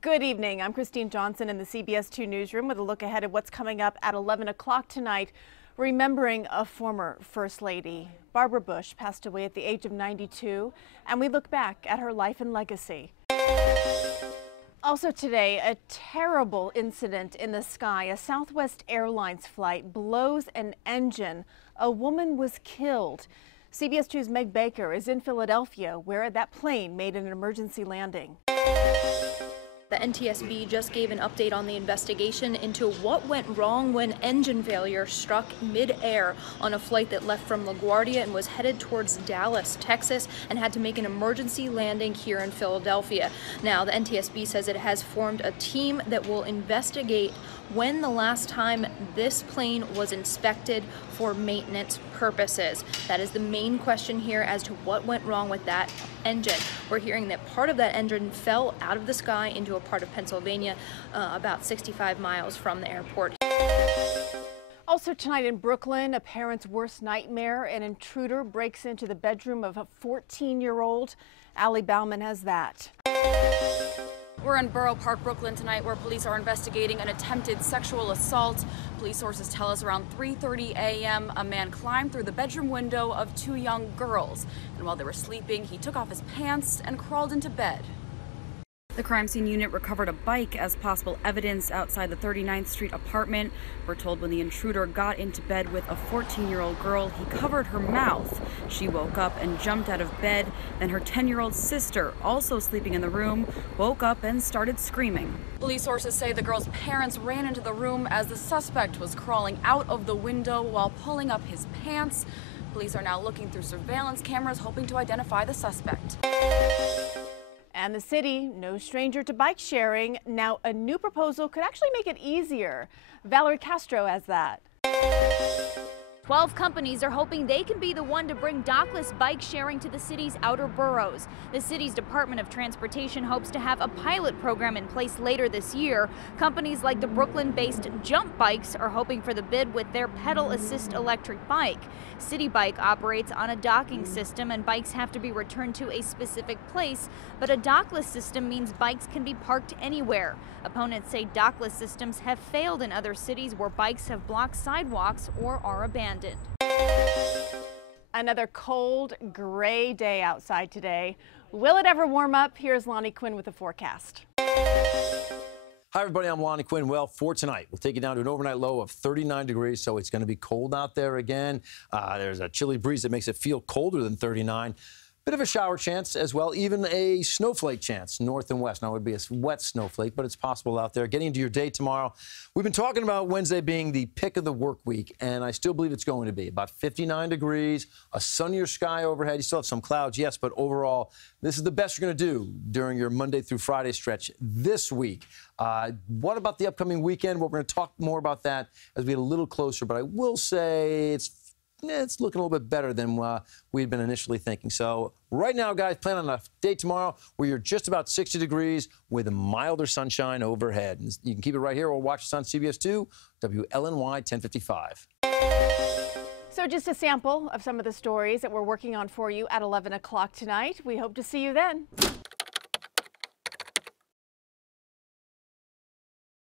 Good evening. I'm Kristine Johnson in the CBS2 newsroom with a look ahead at what's coming up at 11 o'clock tonight. Remembering a former First Lady. Barbara Bush passed away at the age of 92, and we look back at her life and legacy. Also today, a terrible incident in the sky. A Southwest Airlines flight blows an engine. A woman was killed. CBS2's Meg Baker is in Philadelphia, where that plane made an emergency landing. The NTSB just gave an update on the investigation into what went wrong when engine failure struck mid-air on a flight that left from LaGuardia and was headed towards Dallas, Texas, and had to make an emergency landing here in Philadelphia. Now, the NTSB says it has formed a team that will investigate when the last time this plane was inspected for maintenance purposes. That is the main question here as to what went wrong with that engine. We're hearing that part of that engine fell out of the sky into a part of Pennsylvania about 65 miles from the airport. Also tonight in Brooklyn, a parent's worst nightmare. An intruder breaks into the bedroom of a 14-year-old. Allie Bauman has that. We're in Borough Park, Brooklyn tonight, where police are investigating an attempted sexual assault. Police sources tell us around 3:30 a.m. a man climbed through the bedroom window of two young girls. And while they were sleeping, he took off his pants and crawled into bed. The crime scene unit recovered a bike as possible evidence outside the 39th Street apartment. We're told when the intruder got into bed with a 14-year-old girl, he covered her mouth. She woke up and jumped out of bed. Then her 10-year-old sister, also sleeping in the room, woke up and started screaming. Police sources say the girl's parents ran into the room as the suspect was crawling out of the window while pulling up his pants. Police are now looking through surveillance cameras, hoping to identify the suspect. And the city, no stranger to bike sharing. Now, a new proposal could actually make it easier. Valerie Castro has that. 12 companies are hoping they can be the one to bring dockless bike sharing to the city's outer boroughs. The city's Department of Transportation hopes to have a pilot program in place later this year. Companies like the Brooklyn-based Jump Bikes are hoping for the bid with their pedal assist electric bike. City Bike operates on a docking system, and bikes have to be returned to a specific place, but a dockless system means bikes can be parked anywhere. Opponents say dockless systems have failed in other cities where bikes have blocked sidewalks or are abandoned. Another cold, gray day outside today. Will it ever warm up? Here's Lonnie Quinn with the forecast. Hi, everybody. I'm Lonnie Quinn. Well, for tonight, we'll take you down to an overnight low of 39 degrees, so it's going to be cold out there again. There's a chilly breeze that makes it feel colder than 39. Bit of a shower chance as well, even a snowflake chance north and west. Now, it would be a wet snowflake, but it's possible out there. Getting into your day tomorrow, we've been talking about Wednesday being the pick of the work week, and I still believe it's going to be. About 59 degrees, a sunnier sky overhead. You still have some clouds, yes, but overall, this is the best you're going to do during your Monday through Friday stretch this week. What about the upcoming weekend? Well, we're going to talk more about that as we get a little closer, but I will say it's looking a little bit better than we had been initially thinking. So right now, guys, plan on a day tomorrow where you're just about 60 degrees with a milder sunshine overhead. And you can keep it right here or watch us on CBS2, WLNY 1055. So just a sample of some of the stories that we're working on for you at 11 o'clock tonight. We hope to see you then.